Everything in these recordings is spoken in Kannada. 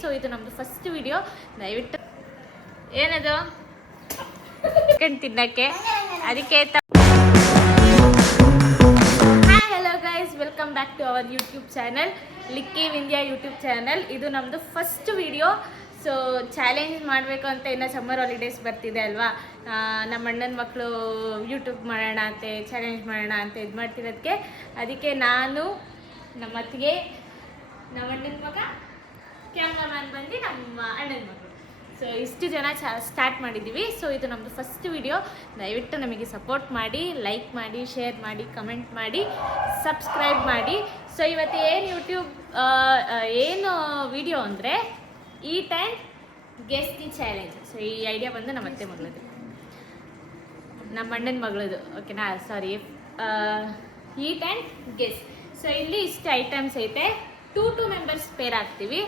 ಸೊ ಇದು ನಮ್ದು ಫಸ್ಟ್ ವಿಡಿಯೋ. ದಯವಿಟ್ಟು ಏನದು ಚಿಕನ್ ತಿನ್ನಕ್ಕೆ ಅದಕ್ಕೆ hi hello guys, welcome back to our YouTube channel Likki Vindhya YouTube channel. ಇದು ನಮ್ಮದು ಫಸ್ಟ್ ವಿಡಿಯೋ. ಸೊ ಚಾಲೆಂಜ್ ಮಾಡಬೇಕು ಅಂತ ಇನ್ನು ಸಮ್ಮರ್ ಹಾಲಿಡೇಸ್ ಬರ್ತಿದೆ ಅಲ್ವಾ, ನಮ್ಮ ಅಣ್ಣನ ಮಕ್ಕಳು ಯೂಟ್ಯೂಬ್ ಮಾಡೋಣ ಅಂತೆ, ಚಾಲೆಂಜ್ ಮಾಡೋಣ ಅಂತ ಇದು ಮಾಡ್ತಿರೋದಕ್ಕೆ ಅದಕ್ಕೆ ನಾನು ನಮ್ಮ ಅತ್ತಿಗೆ, ನಮ್ಮ ಅಣ್ಣನ ಮಗ, ಕ್ಯಾಮ್ರಾಮ್ಯಾನ್ ಬಂದು ನಮ್ಮ ಅಣ್ಣನ ಮಗಳು, ಸೊ ಇಷ್ಟು ಜನ ಸ್ಟಾರ್ಟ್ ಮಾಡಿದ್ದೀವಿ. ಸೊ ಇದು ನಮ್ಮದು ಫಸ್ಟ್ ವಿಡಿಯೋ. ದಯವಿಟ್ಟು ನಮಗೆ ಸಪೋರ್ಟ್ ಮಾಡಿ, ಲೈಕ್ ಮಾಡಿ, ಶೇರ್ ಮಾಡಿ, ಕಮೆಂಟ್ ಮಾಡಿ, ಸಬ್ಸ್ಕ್ರೈಬ್ ಮಾಡಿ. ಸೊ ಇವತ್ತು ಏನು ವಿಡಿಯೋ ಅಂದರೆ eat and guess the challenge. So ಈ ಐಡಿಯಾ ಬಂದು ನಮ್ಮ ಅತ್ತೆ ಮಗಳದು, ನಮ್ಮ ಅಣ್ಣನ ಮಗಳದು, ಓಕೆನಾ? Sorry, eat and guess. So ಇಲ್ಲಿ ಇಷ್ಟು ಐಟಮ್ಸ್ ಐತೆ. 2 ಮೆಂಬರ್ಸ್ ಪೇರ್ ಆಗ್ತೀವಿ.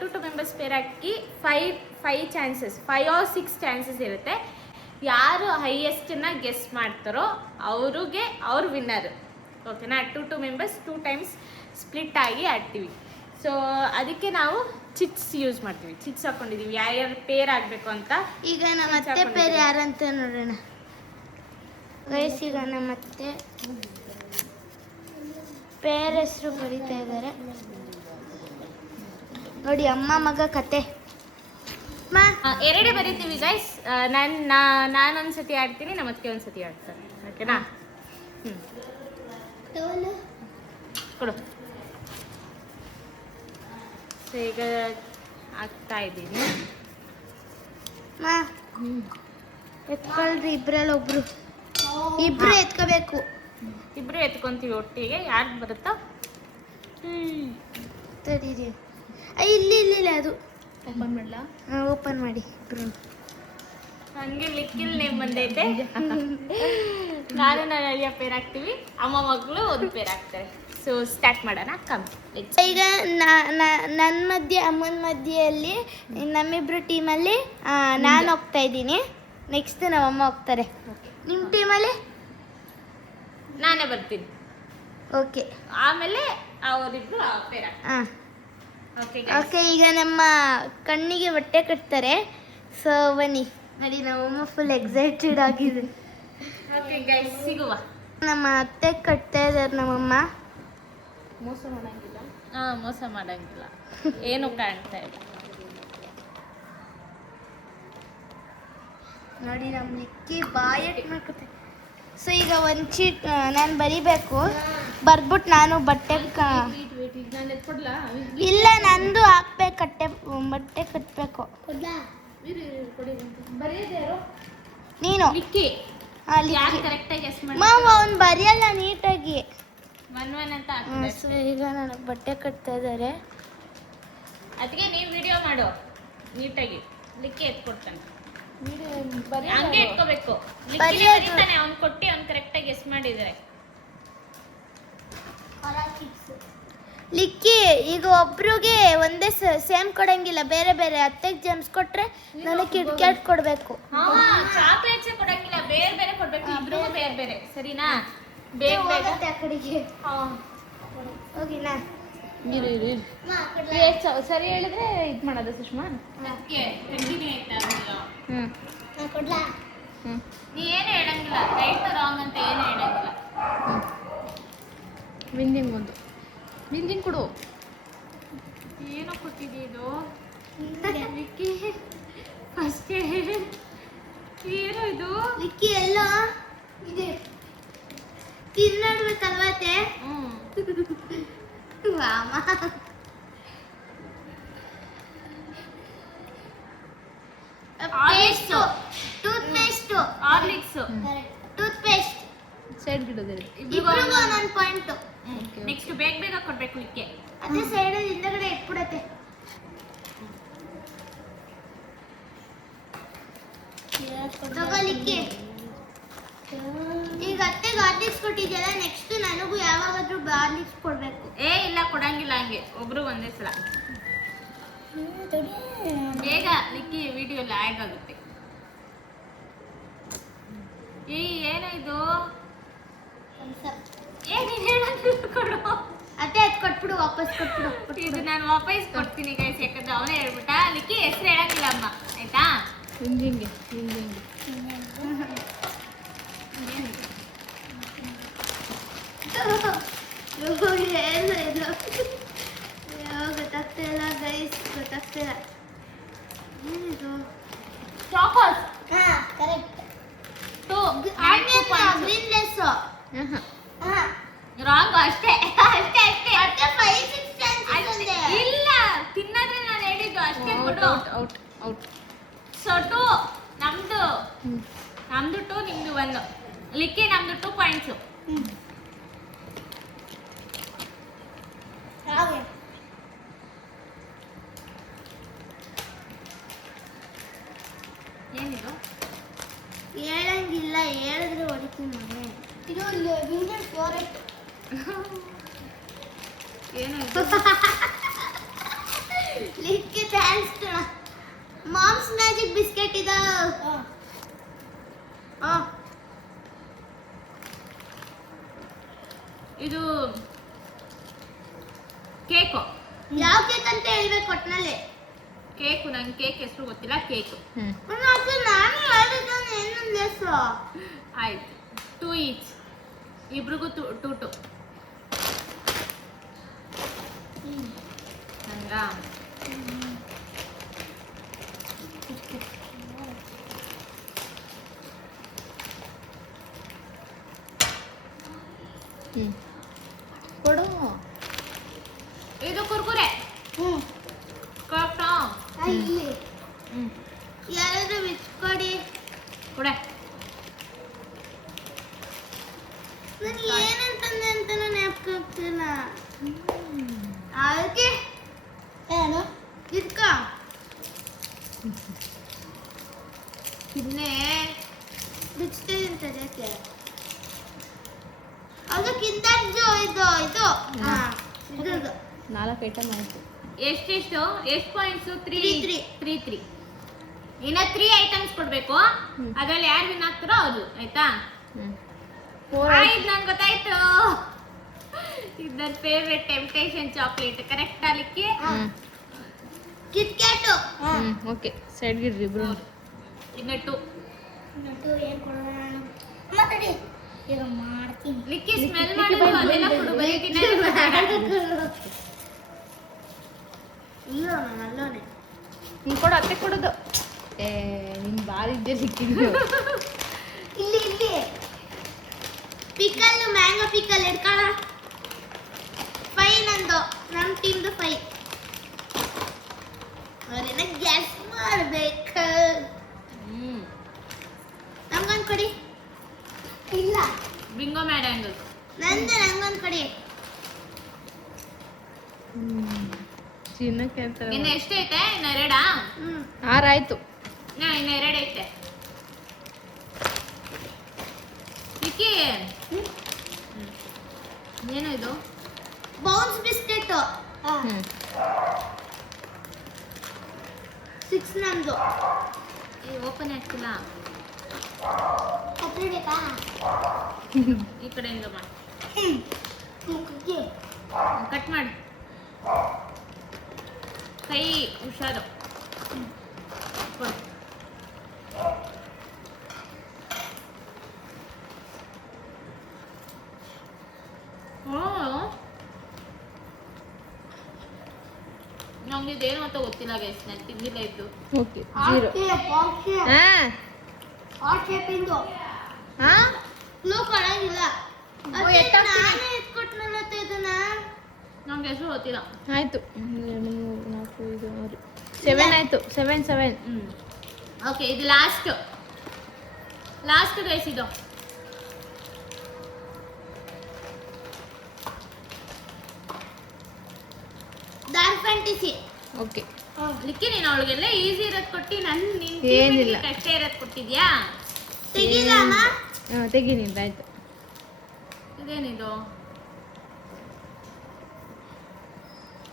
2 ಮೆಂಬರ್ಸ್ ಪೇರ್ ಹಾಕಿ 5 ಚಾನ್ಸಸ್, 5 or 6 ಚಾನ್ಸಸ್ ಇರುತ್ತೆ. ಯಾರು ಹೈಯೆಸ್ಟನ್ನ ಗೆಸ್ ಮಾಡ್ತಾರೋ ಅವ್ರು ವಿನ್ನರ್, ಓಕೆನಾ? 2 ಮೆಂಬರ್ಸ್ 2 ಟೈಮ್ಸ್ ಸ್ಪ್ಲಿಟ್ ಆಗಿ ಆಡ್ತೀವಿ. ಸೊ ಅದಕ್ಕೆ ನಾವು ಚಿಟ್ಸ್ ಯೂಸ್ ಮಾಡ್ತೀವಿ. ಚಿಟ್ಸ್ ಹಾಕೊಂಡಿದ್ದೀವಿ ಯಾರ್ಯಾರು ಪೇರ್ ಆಗಬೇಕು ಅಂತ. ಈಗ ನಮ್ಮ ಅತ್ತೆ ಪೇರ್ ಯಾರಂತ ನೋಡೋಣ ಗೈಸ್. ಈಗ ನಮ್ಮ ಅತ್ತೆ ಪೇರ್ ಹೆಸರು ಬರೀತಾ ಇದ್ದಾರೆ ನೋಡಿ, ಅಮ್ಮ ಮಗ ಕತೆ. ಎರಡೇ ಬರೀತೀವಿ ಗೈಸ್. ನಾನೊಂದ್ಸತಿ ಆಡ್ತೀನಿ, ನಮ್ಮ ಅತ್ತಿಗೆ ಒಂದ್ಸತಿ ಆಡ್ತಾರೆ, ಓಕೆನಾ? ಕೊಡು. ಸೊ ಈಗ ಆಗ್ತಾ ಇದ್ದೀನಿ. ಎತ್ಕೊಳ್ರಿ, ಇಬ್ರಲ್ಲಿ ಒಬ್ರು, ಇಬ್ರು ಎತ್ಕೋಬೇಕು. ಇಬ್ರು ಎತ್ಕೊಂತೀವಿ ಒಟ್ಟಿಗೆ. ಯಾರು ಬರುತ್ತೋ ತಡೀರಿ. ಇಲ್ಲಿ ಅದು ಓಪನ್ ಮಾಡಲ? ಓಪನ್ ಮಾಡಿ ಇಬ್ರು. ಹಂಗೆ ಲಿಕ್ಕಿಲ್ ನೇಮ್ ಬಂದೈತೆ. ನಾನು ಅಳಿಯ ಪೇರ್ ಹಾಕ್ತೀವಿ, ಅಮ್ಮ ಮಗಳು ಒಂದು ಪೇರ್ ಹಾಕ್ತಾರೆ. ಸೊ ಸ್ಟಾರ್ಟ್ ಮಾಡೋಣ. ಈಗ ನನ್ನ ಮಧ್ಯೆ ಅಮ್ಮನ ಮಧ್ಯೆಯಲ್ಲಿ ನಮ್ಮಿಬ್ರು ಟೀಮಲ್ಲಿ ನಾನು ಹೋಗ್ತಾ ಇದ್ದೀನಿ. ನೆಕ್ಸ್ಟ್ ನಮ್ಮಮ್ಮ ಹೋಗ್ತಾರೆ. ನಿಮ್ಮ ಟೀಮಲ್ಲಿ ನಾನೇ ಬರ್ತೀನಿ. ಓಕೆ, ಆಮೇಲೆ ಅವರಿಬ್ರು ಪೇರ್ ಹಾಂ. ಓಕೆ, ಈಗ ನಮ್ಮ ಕಣ್ಣಿಗೆ ಬಟ್ಟೆ ಕಟ್ತಾರೆ. ಸೊ ಬನ್ನಿ ನೋಡಿ, ನಮ್ಮಮ್ಮ ಫುಲ್ ಎಕ್ಸೈಟೆಡ್ ಆಗಿದೆ. ಓಕೆ ಗೈಸ್, ಸಿಗುವ. ನಮ್ಮ ಅತ್ತೆ ಕಟ್ತಾ ಇದ್ದಾರೆ ನಮ್ಮಮ್ಮ. ಮೋಸ ಮಾಡಂಗಿಲ್ಲ. ಮೋಸ ಮಾಡಂಗಿಲ್ಲ, ಏನು ಕಾಣ್ತಾ ಇಲ್ಲ ನೋಡಿ. ನಮ್ಮ ಲಿಕ್ಕಿ ಬಾಯಟ್ ಮಾಡ್ಕೊತೆ. ಸೊ ಈಗ ಒಂದು ಚೀಟ್ ನಾನು ಬರಿಬೇಕು. ಬರ್ಬಿಟ್ಟು ನಾನು ಬಟ್ಟೆ ಇಲ್ಲ, ನಂದು ಹಾಕ್ಬೇಕು, ಬಟ್ಟೆ ಕಟ್ಟಬೇಕು. ನೀನು ಮಾವ ಅವ್ನು ಬರೆಯಲ್ಲ ನೀಟಾಗಿ. ಸೊ ಈಗ ನನಗೆ ಬಟ್ಟೆ ಕಟ್ತಾ ಇದ್ದಾರೆ. ಅದಕ್ಕೆ ನೀವು ವಿಡಿಯೋ ಮಾಡು ನೀಟಾಗಿ. ಲಿಕ್ಕಿ ಎತ್ಕೊಡ್ತಾನೆ, ಹಂಗೆ ಇಟ್ಕೋಬೇಕು. ಅವ್ನು ಕೊಟ್ಟು ಅವ್ನು ಕರೆಕ್ಟಾಗಿ ಗೆಸ್ ಮಾಡಿದ್ದಾರೆ. ಲಿಕ್ಕಿ ಈಗ ಒಬ್ರಿಗೆ ಒಂದೇ ಸೇಮ್ ಕೊಡಂಗಿಲ್ಲ, ಬೇರೆ ಬೇರೆ. ಅತ್ತೆಗೆ ಜೆಮ್ಸ್ ಕೊಟ್ರೆ ನನಗೆ ಕಿಟ್ಕ್ಯಾಟ್ ಕೊಡ್ಬೇಕು. ಚಾಕ್ಲೇಟ್ಸ್ ಕೊಡಂಗಿಲ್ಲ, ಬೇರೆ ಬೇರೆ ಕೊಡ್ಬೇಕು. ಇಬ್ರಿಗೂ ಬೇರೆ ಬೇರೆ, ಸರಿನಾ? ಬೇಗ ಆ ಕಡೆಗೆ ಹೋಗಿನಾ. ಸರಿ ಹೇಳಿದ್ರೆ ಇದು ಮಾಡೋದು ಸುಷ್ಮಾ. ನೀ ಏನು ಹೇಳಂಗಿಲ್ಲ, ರೈಟ್ ರಾಂಗ್ ಅಂತ ಏನು ಹೇಳಂಗಿಲ್ಲ. ವಿಂದಿಂಗ್ ಒಂದು ವಿಂದಿಂಗ್ ಕೊಡು. ಏನೋ ಕೊಟ್ಟಿದ್ದೀ ಇದು ಫಸ್ಟ್. ಏನೋ ಇದು ಲಿಕ್ಕಿ ಎಲ್ಲೋ ಇದೆ, ತಿನ್ನಡ್ಬೇಕಲ್ವತ್ತೆ. ಟೂತ್ಪೇಸ್ಟ್, ಹಾರ್ಲಿಕ್ಸ್, ಟೂತ್ಪೇಸ್ಟ್ ಸೈಡ್ ಗಿಡೋದು. ಇಬ್ರಿಗೂ ಒಂದೊಂದು ಪಾಯಿಂಟ್. ನೆಕ್ಸ್ಟ್ ಬೇಗ ಬೇಗ ಕೊಡ್ಬೇಕು ಲಿಕ್ಕೆ. ಅದೇ ಸೈಡಲ್ಲಿ ಹಿಂದಗಡೆ ಇಟ್ಬಿಡತ್ತೆ. ತಗೊಲಿಕ್ಕೆ ಈಗ ಅತ್ತೆಗೆ ಹಾರ್ಲಿಕ್ಸ್ ಕೊಟ್ಟಿದ್ಯಲ್ಲ, ನೆಕ್ಸ್ಟ್ ನನಗೂ ಯಾವಾಗಾದ್ರೂ ಹಾರ್ಲಿಕ್ಸ್ ಕೊಡ್ಬೇಕು. ಇಲ್ಲ, ಕೊಡಂಗಿಲ್ಲ ಹಂಗೆ, ಒಬ್ರು ಒಂದೇ ಸಲ. ಬೇಗ ಲಿಕ್ಕಿ, ವಿಡಿಯೋ ಲ್ಯಾಗ್ ಆಗುತ್ತೆ. ಏನೋ ಇದು, ನೀನು ಹೇಳಂಗಿಲ್ಲ ಕೊಡು. ಅತ್ತೆ ಅದ್ ಕೊಟ್ಬಿಡು, ವಾಪಸ್ ಕೊಟ್ಬಿಡು. ಇದು ನಾನು ವಾಪಸ್ ಕೊಡ್ತೀನಿ ಗೈಸ್, ಯಾಕಂದ್ರೆ ಅವನೇ ಹೇಳ್ಬಿಟ್ಟ. ಲಿಕ್ಕಿ ಹೆಸರು ಹೇಳಂಗಿಲ್ಲ ಅಮ್ಮ, ಆಯ್ತಾ? ಹಿಂಗೆ ಗೊತ್ತಾಗ್ತಿಲ್ಲ ಗೈಸ್, ಗೊತ್ತಾಗ್ತಿಲ್ಲ. ಏನಿದು? ಚಾಕೋಸ್ ಹಾ ಕರೆಕ್ಟ್. ಗ್ರೀನ್ಲೆಸ್ ರಾಂಗ್ ಅಷ್ಟೇ ಅಷ್ಟೇ ಅಷ್ಟೇ ಮತ್ತೆ 5-6 ಚಾನ್ಸಸ್ ಇದೆ. ಇಲ್ಲ, ತಿನ್ನೋದ್ರೆ ನಾನು ಹೇಳಿದ್ದು ಅಷ್ಟೇ ಕೊಡು. Out out. ಸೊ 2 ನಮ್ದು, ನಮ್ದು 2 ನಿಮ್ದು 1. ಲಿಕ್ಕಿ ನಮ್ದು 2 ಪಾಯಿಂಟ್ಸ್. ಏನಿದು? ಹೇಳಂಗಿಲ್ಲ, ಹೇಳಿದ್ರೆ ಹೊಡಿತೀನಿ ಮನೆ. ಇದು ವಿಂಗರ್ ಫಾರೆಸ್ಟ್. ಏನು ಲಿಕ್ಕಿ ಥ್ಯಾಂಕ್ಸ್ ಕಣ. ಮಾಮ್ಸ್ ಮ್ಯಾಜಿಕ್ ಬಿಸ್ಕೆಟ್ ಇದ. ಇದು ಕೇಕು. ಯಾವ ಕೇಕ್ ಅಂತ ಹೇಳ್ಬೇಕು ಒಟ್ನಲ್ಲಿ. ಕೇಕು, ನಂಗೆ ಕೇಕ್ ಹೆಸರು ಗೊತ್ತಿಲ್ಲ. ಕೇಕು ನಾನು ಹೇಳಿದ್ದಾನೆ ಏನೊಂದು ಹೆಸರು. ಆಯ್ತು, 2 ಈಚ್, ಇಬ್ರಿಗೂ 2 ಹಂಗ. ಕೊಡು. ಇದು ಕುರ್ಕುರೆ. ಕರೆಕ್ಟಾ? ಇಲ್ಲಿ ಯಾರಾದ್ರೂ ಬಿಚ್ಕೊಡಿ. ಕೊಡೆ. ನನಗೆ ಏನಂತಂದೆ ಅಂತಾನು ನೆನಪಾಗ್ತಿಲ್ಲ. ಅದಕ್ಕೆ ಏನು ಇದ್ಕ ತಿನ್ನೆ. ಬಿಚ್ತದೆ ಅಂತ ಅದಕ್ಕೆ. ಅದಕ್ಕಿಂತ ಇದು ಇದು ಇದು 4 ಐಟಮ್ ಆಯ್ತು. ಎಷ್ಟು ಪಾಯಿಂಟ್ಸ್? 3. 3 ಇನ್ನ 3 ಐಟಮ್ಸ್ ಕೊಡ್ಬೇಕು. ಅದ್ರಲ್ಲಿ ಯಾರು ವಿನ್ ಆಗ್ತಾರೋ ಅದು, ಆಯ್ತಾ? ಆಯ್ತು, ನಂಗೆ ಗೊತ್ತಾಯ್ತು. ಇದು ನನ್ನ ಫೇವ್ರೆಟ್ ಟೆಂಪ್ಟೇಷನ್ ಚಾಕ್ಲೇಟ್. ಕರೆಕ್ಟ್ ಅಲ್ಲಿಕ್ಕೆ ಕಿಟ್ ಕ್ಯಾಟು. ಓಕೆ, ಸೈಡ್ಗೆ ಇಡ್ರಿ ಇಬ್ರು. ಇನ್ನ 2. ಏನು ಕೊಡೋಣ ಮಾತಾಡಿ. ಈಗ ಮಾಡ್ತೀನಿ. ಲಿಕ್ಕಿ ಸ್ಮೆಲ್ ಮಾಡೋದು ಅದೆಲ್ಲ ಕೊಡು, ಬರೀ ತಿನ್ನೋದು. ಇಲ್ಲ ನಲ್ಲೋನೆ. ನೀನು ಕೊಡು, ಅತ್ತೆ ಕೊಡೋದು. ನಿನ್ ಬಾರಿ ಇದ್ದೇ ಸಿಕ್ಕಿದ್ಯೋ. ಇಲ್ಲಿ ಪಿಕಲ್, ಮ್ಯಾಂಗೋ ಪಿಕಲ್ ಇಟ್ಕೊಳ್ಳ. 5 ನಂದು, ನಮ್ಮ ಟೀಮ್ದು 5. ಅವ್ರೇನ ಗ್ಯಾಸ್ ಮಾಡ್ಬೇಕು. ನಮ್ಗೊಂದು ಕೊಡಿ. ಇಲ್ಲ ಬಿಂಗೋ ಮ್ಯಾಡಂಗಲ್ ನಂಗೊಂದು ಕೊಡಿ. ಚಿನ್ನಕ್ಕೆ ಹೇಳ್ತಾರೆ. ಇನ್ನು ಎಷ್ಟೈತೆ? ಇನ್ನು 2. 6 ಆಯ್ತು. ಇನ್ನು 2 ಐತೆ. ಲಿಕ್ಕಿ ಏನು ಇದು? Bounce biscuit. 6 ನಮ್ದು. ಓಪನ್ ಆಗ್ತಿಲ್ಲ. ಕತ್ರಿಬೇಕಾ? ಈ ಕಡೆಯಿಂದ ಮಾಡಿ, ಮುಖಕ್ಕೆ ಕಟ್ ಮಾಡಿ. ಕೈ ಹುಷಾರು. ಕೊಡು. ನಂಗೆ ಇದೇನು ಅಂತ ಗೊತ್ತಿಲ್ಲ ಗೈಸ್, ನಾನು ತಿಂದಿಲ್ಲ ಇದ್ದು. ಓಕೆ, 0. ಹಾಟ್ ಶೇಪಿಂದು ಹಾ ಕ್ಲೂ ಕೊಡಂಗಿಲ್ಲ. ಓ, ಎತ್ತಾಗ್ತೀನಿ. ನಾನೇ ಎತ್ಕೊಟ್ನಲ್ಲ ಇದನ್ನ. ನಂಗೆ ಹೆಸರು ಗೊತ್ತಿಲ್ಲ. ಆಯ್ತು. 1 2 3 4 5 6 7 ಆಯ್ತು. 7 ಓಕೆ, ಇದು ಲಾಸ್ಟ್ ಗೈಸ್. ಇದು ಡಾರ್ಕ್ ಫ್ಯಾಂಟಸಿ. ಓಕೆ. ಲಿಕ್ಕಿ, ನೀನು ಅವಳಿಗೆಲ್ಲ ಈಸಿ ಇರೋದು ಕೊಟ್ಟು ಏನಿಲ್ಲ. ಕಷ್ಟ ಇರೋದು ಕೊಟ್ಟಿದ್ಯಾ? ತೆಗಿಲಾಮ. ತೆಗೀನಿಲ್ಲ. ಆಯ್ತು. ಇದೇನಿದು?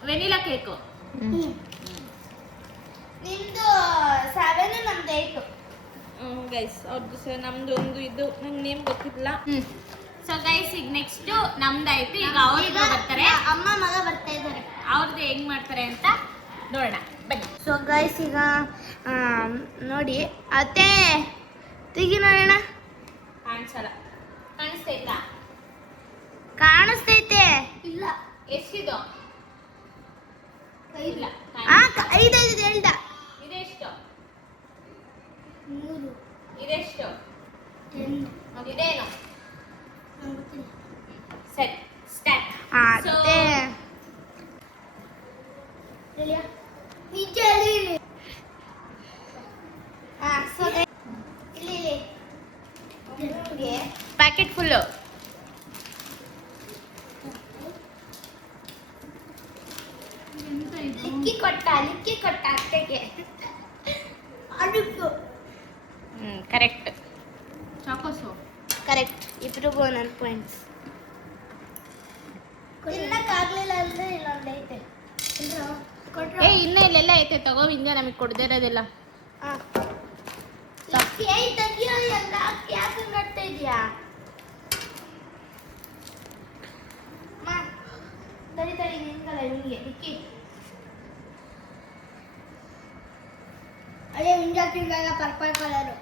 Vanilla cake. ನಿಮ್ದು 7 ನಮ್ದು 8. ಗೈಸ್ ಅವ್ರದ್ದು ನಮ್ದು ಒಂದು ಇದು ನಂಗೆ ನೇಮ್ ಗೊತ್ತಿಲ್ಲ. ಸೊ ಗೈಸ್ ಈಗ ನೆಕ್ಸ್ಟ್ ನಮ್ದಾಯ್ತು. ಈಗ ಅವ್ರಿಗೆ ಬರ್ತಾರೆ, ಅಮ್ಮ ಮಗ ಬರ್ತಾ ಇದ್ದಾರೆ. ಅವ್ರದ್ದು ಹೆಂಗ್ ಮಾಡ್ತಾರೆ ಅಂತ ನೋಡೋಣ ಬನ್ನಿ. ಸೊ ಗೈಸ್ ಈಗ ನೋಡಿ ಅತ್ತೆ ತೆಗಿ ನೋಡೋಣ. ಕಾಣಿಸಲ್ಲ, ಕಾಣಿಸ್ತೈತಾ? ಕಾಣಿಸ್ತೈತೆ. ಇಲ್ಲ ಎಷ್ಟಿದು? ಇಲ್ಲ, ಐದೈದು ಹೇಳ್ದ. ಇದೆಷ್ಟು? 3 ಇದೆಷ್ಟು? 10 ಇದೇನು? ಸರಿ, ಸ್ಟಾರ್ಟ್. ಅತ್ತೆ ಪ್ಯಾಕೆಟ್ ಫುಲ್ಲು. ಲಿಕ್ಕಿ ಕೊಟ್ಟ ಅತ್ತೆಗೆ. ಕರೆಕ್ಟ್. ಚಾಕೋಸು ಕರೆಕ್ಟ್. ಇಬ್ರಿಗೂ 1 ಪಾಯಿಂಟ್ಸ್. ತಿನ್ನಕ್ಕಾಗ್ಲಿಲ್ಲ ಅಂದ್ರೆ ಇಲ್ಲೊಂದು ಐತೆ. ಏ ಇನ್ನೂ ಇಲ್ಲೆಲ್ಲ ಐತೆ, ತಗೋ ಹಿಂಗೆ ನಮಗೆ ಕೊಡದೇ ಇರೋದಿಲ್ಲ. ಯಾಕೆ ಕಟ್ತಾ ಇದೀಯಾ? ತಡಿ ನಿನ್ಗಲ್ಲ ನಿಂಗೆ ಇಕ್ಕಿ. ಅದೇ ಹಿಂಗೆ ತಿಂದಾಗ ಪರ್ಪಲ್ ಕಲರು.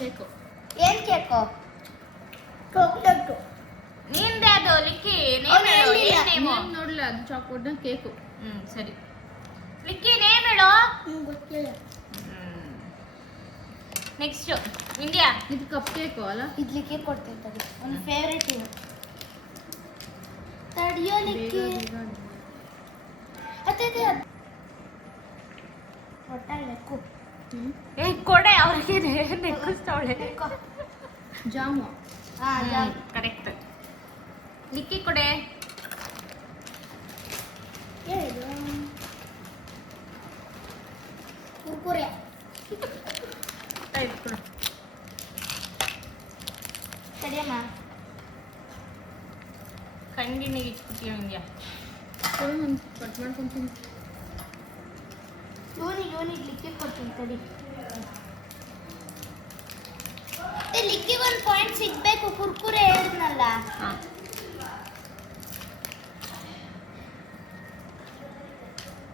ಬೇಕು. ಏನ್ ಕೇಕು? ಚಾಕ್ಲೇಟು. ನಿಂದೆ ಅದು ಲಿಕ್ಕಿ. ಅವ್ನು ಹೇಳಿಲ್ಲ. ನೇಮು ನೋಡ್ಲಿಲ್ಲ, ಅದು ಚಾಕೋಡ್ ಕೇಕು. ಸರಿ, ಲಿಕ್ಕಿ ನೇಮ್ ಹೇಳು. ಗೊತ್ತಿಲ್ಲ. Next India. ಇದು ಕಪ್ ಕೇಕು ಅಲ್ಲ? ಇಡ್ಲಿಕ್ಕೆ ಕೊಡ್ತಿರ್ತಾರೆ. ಒಂದು ಫೇವ್ರೇಟ್ ಇದು. ತಡಿಯೋ ಲಿಕ್ಕಿ. ಅತ್ತೆ ಒಟ್ಟಾಗಿ ನೆಕ್ಕು. ಏ ಕೊಡೆ ಅವ್ರಿಗೆ ನೆಕ್ಕಿಸ್ತಾವಳೆ. ಜಾಮು. ಕರೆಕ್ಟ್. ಲಿಕ್ಕಿ ಕೊಡೆ. ಏನಿದು? ಕುರ್ಕುರೆ. ತಡಿಯಮ್ಮ. ಕಂಡಿನಿಗೆ ಇಟ್ಬಿಟ್ಟಿಯೋ ಇಂಡಿಯಾ. ಕಟ್ ಮಾಡ್ಕೊಂತೀನಿ. ಇವನಿಗೆ ಲಿಕ್ಕಿ ಕೊಡ್ತೀನಿ ತಡಿ. ಲಿಕ್ಕಿ 1 ಪಾಯಿಂಟ್ ಸಿಗ್ಬೇಕು. ಕುರ್ಕುರೆ ಹೇಳಿದ್ನಲ್ಲ.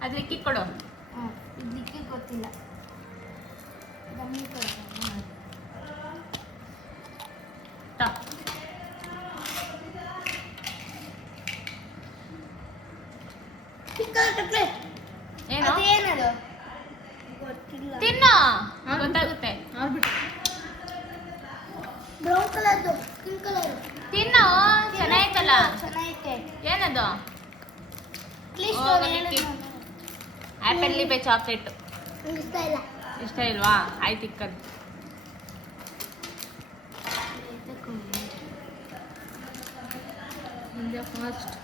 ಅದು ಲಿಕ್ಕಿ ಕೊಡು. ಇದು ಲಿಕ್ಕಿ ಗೊತ್ತಿಲ್ಲ. ದಮ್ಮಿ ಕೊಡು. ಏನು ಅದೇನದು? ಗೊತ್ತಿಲ್ಲ. ತಿನ್ನು, ಗೊತ್ತಾಗುತ್ತೆ. ಬ್ರೌನ್ ಕಲರ್ದು, ಪಿಂಕ್ ಕಲರ್. ತಿನ್ನು, ಚೆನ್ನಾಯ್ತಲ್ಲ. ಚೆನ್ನಾಗೈತೆ. ಏನದು? ಆಪಲ್ ಲಿಬೆ ಚಾಕ್ಲೇಟ್. ಇಷ್ಟ ಇಲ್ಲ. ಇಷ್ಟ ಇಲ್ವಾ? ಆಯ್ತು ಇಕ್ಕದು. India fast.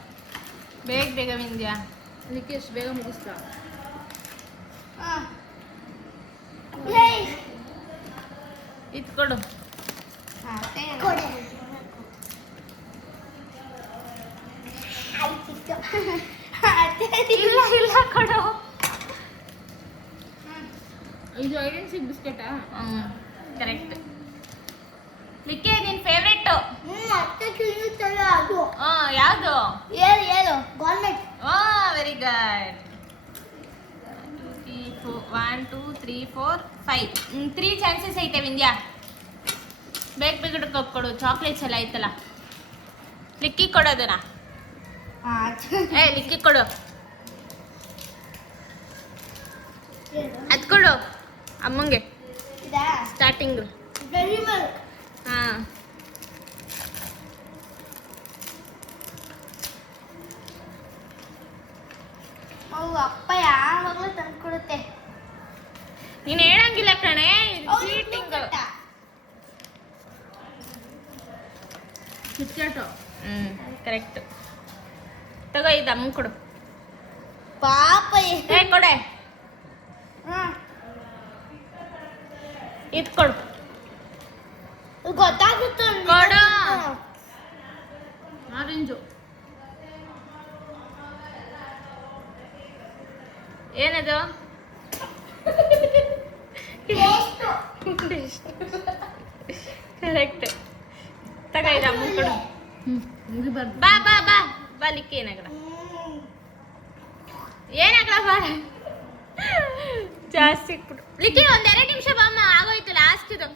ಬೇಗ ವಿಂದ್ಯಾ. ಅದಕ್ಕೆ ಎಷ್ಟು ಬೇಗ ಮುಗಿಸ್ತಾ? ಇದು ಕೊಡು. ಕೊಡೆ. ಇಲ್ಲ ಕೊಡು. ಇದು ಐಡೆನ್ಸಿಕ್ ಬಿಸ್ಕೆಟಾ? ಕರೆಕ್ಟ್. ಲಿಕ್ಕಿ ನಿನ್ ಫೇವ್ರೆಟ್? ಅದು ಯಾವುದು? ಹೇಳು. ಗೌರ್ಮೆಂಟ್. Very good. 1 2 3 4 5 3 ಚಾನ್ಸಸ್ ಐತೆ ವಿಂದ್ಯಾ. ಬೇಗ ಕೊಡು. ಚಾಕ್ಲೇಟ್ಸ್ ಎಲ್ಲ ಐತಲ್ಲ. ಲಿಕ್ಕಿ ಕೊಡೋದನ್ನ. ಲಿಕ್ಕಿ ಕೊಡು. ಅದ್ ಕೊಡು ಅಮ್ಮಂಗೆ. ಸ್ಟಾರ್ಟಿಂಗ್. ಅಪ್ಪ ಯಾವಾಗಲೂ ತಂದ್ಕೊಡುತ್ತೆ. ನೀನ್ ಹೇಳಂಗಿಲ್ಲ ಕಣೆ. ಚೀಟಿಂಗ್. ಕಿಟ್ಕ್ಯಾಟು. ಕರೆಕ್ಟ್. ತಗೋ ಇದು ಅಮ್ಮ ಕೊಡು. ಪಾಪ ಕೊಡೆ. ಇದು ಕೊಡು. ಗೊತ್ತಾಗುತ್ತೆ. ಕೊಡು. ಆರೆಂಜು. ಏನದು ಕರೆಕ್ಟ್ ತಗೈದ ಅಮ್ಮ ಕೊಡು ಬಾ ಬಾ ಬಾ ಬಾ ಲಿಕ್ಕಿ ಏನಾಗಲ್ಲ ಏನಾಗಲ್ಲ ಬಾ ಜಾಸ್ತಿ ಕೊಡು ಲಿಕ್ಕಿ ಒಂದೆರಡು ನಿಮಿಷ ಬಾಮ್ಮ ಆಗೋಯ್ತು ಲಾಸ್ಟ್ ಇದು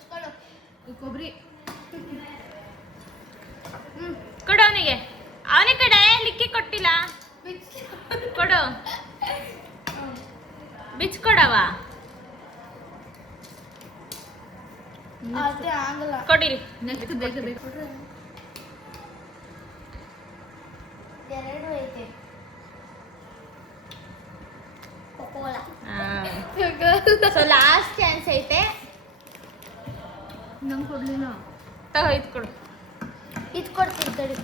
ಕೊಬ್ಬರಿ ಕೊಡು ಅವನಿಗೆ ಅವನೇ ಕಡೆ ಲಿಕ್ಕಿ ಕೊಟ್ಟಿಲ್ಲ ಕೊಡು ಬಿಚ್ಕೊಡವ ಅದೇ ಆಗಲ್ಲ. ಕೊಡಿರಿ ನೆಕ್ಸ್ಟ್ ಬೇಕು ಬೇಕು ಎರಡು ಐತೆ ಕೋಕೋಲಾ. ಸೊ ಲಾಸ್ಟ್ ಚಾನ್ಸ್ ಐತೆ ನಂಗೆ ಕೊಡ್ಲಿಲ್ಲ ತಗೋ ಇದು ಕೊಡು ಇದು ಕೊಡ್ತೀನಿ ತಡಿ.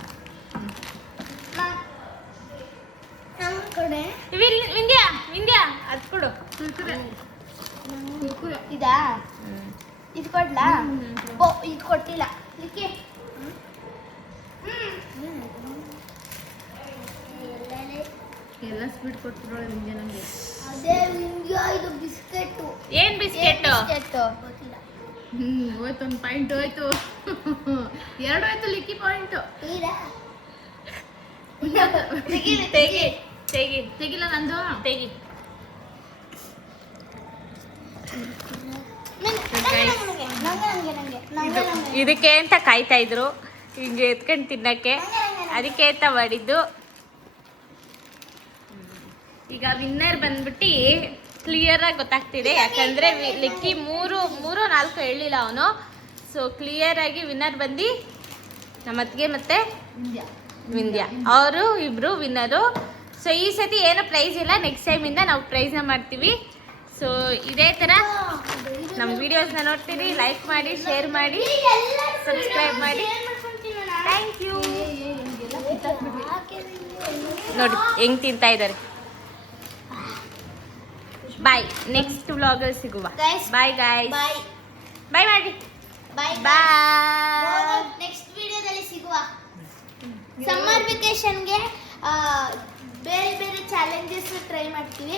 ನಮ್ಮ ಕಡೆ ವಿಂದ್ಯಾ ವಿಂದ್ಯಾ ಅದು ಕೊಡು ಕುರ್ಕುರೆ ಕುರ್ಕುರೆ ಇದಾ ಇದು ಕೊಡ್ಲಾ? ಓ ಇದು ಕೊಟ್ಟಿಲ್ಲ ಇದಕ್ಕೆ. ಎಲ್ಲ ಸ್ವೀಟ್ ಕೊಟ್ಟಿರೋಳೆ ನಿಮಗೆ ನನಗೆ ಅದೇ ಇಂಡಿಯಾ ಇದು ಬಿಸ್ಕೆಟ್. ಏನ್ ಬಿಸ್ಕೆಟ್ ಗೊತ್ತಿಲ್ಲ. ಹೋಯ್ತು ಒಂದು ಪಾಯಿಂಟ್ ಹೋಯ್ತು ಎರಡು ಹೋಯ್ತು ಲಿಕ್ಕಿ ಪಾಯಿಂಟ್ ತೆಗಿ ತೆಗಿ ತೆಗಿಲ್ಲ ನಂದು ತೆಗಿ ಇದಕ್ಕೆ ಅಂತ ಕಾಯ್ತಾ ಇದ್ರು ಹಿಂಗೆ ಎತ್ಕೊಂಡು ತಿನ್ನಕ್ಕೆ ಅದಕ್ಕೆ ಅಂತ ಮಾಡಿದ್ದು. ಈಗ ವಿನ್ನರ್ ಬಂದ್ಬಿಟ್ಟು ಕ್ಲಿಯರ್ ಆಗಿ ಗೊತ್ತಾಗ್ತಿದೆ ಯಾಕಂದ್ರೆ ಲಿಕ್ಕಿ ಮೂರು ನಾಲ್ಕು ಹೇಳಿಲ್ಲ ಅವನು. ಸೊ ಕ್ಲಿಯರ್ ಆಗಿ ವಿನ್ನರ್ ಬಂದು ನಮ್ಮ ಅತ್ತಿಗೆ ಮತ್ತೆ ವಿಂದ್ಯಾ ಅವರು ಇಬ್ರು ವಿನ್ನರು. ಸೊ ಈ ಸತಿ ಏನು ಪ್ರೈಸ್ ಇಲ್ಲ, ನೆಕ್ಸ್ಟ್ ಟೈಮಿಂದ ನಾವು ಪ್ರೈಸ್ನ ಮಾಡ್ತೀವಿ. ಸೊ ಇದೇ ಥರ ನಮ್ಮ ವಿಡಿಯೋಸ್ನ ನೋಡ್ತೀರಿ, ಲೈಕ್ ಮಾಡಿ, ಶೇರ್ ಮಾಡಿ, ಸಬ್ಸ್ಕ್ರೈಬ್ ಮಾಡಿ. Thank you. ನೋಡಿ ಹೆಂಗ್ ತಿಂತಾ ಇದ್ದಾರೆ. ಬಾಯ್, ನೆಕ್ಸ್ಟ್ ವ್ಲಾಗಲ್ಲಿ ಸಿಗುವ. ಬಾಯ್ ಗಾಯ್ಸ್, ಬಾಯ್ ಬಾಯ್ ಮಾಡಿ, ಬಾಯ್ ಬಾಯ್. ನೆಕ್ಸ್ಟ್ ವಿಡಿಯೋದಲ್ಲಿ ಸಿಗುವ. ಸಮ್ಮರ್ ವೆಕೇಶನ್ಗೆ ಬೇರೆ ಬೇರೆ ಚಾಲೆಂಜಸ್ ಟ್ರೈ ಮಾಡ್ತೀವಿ.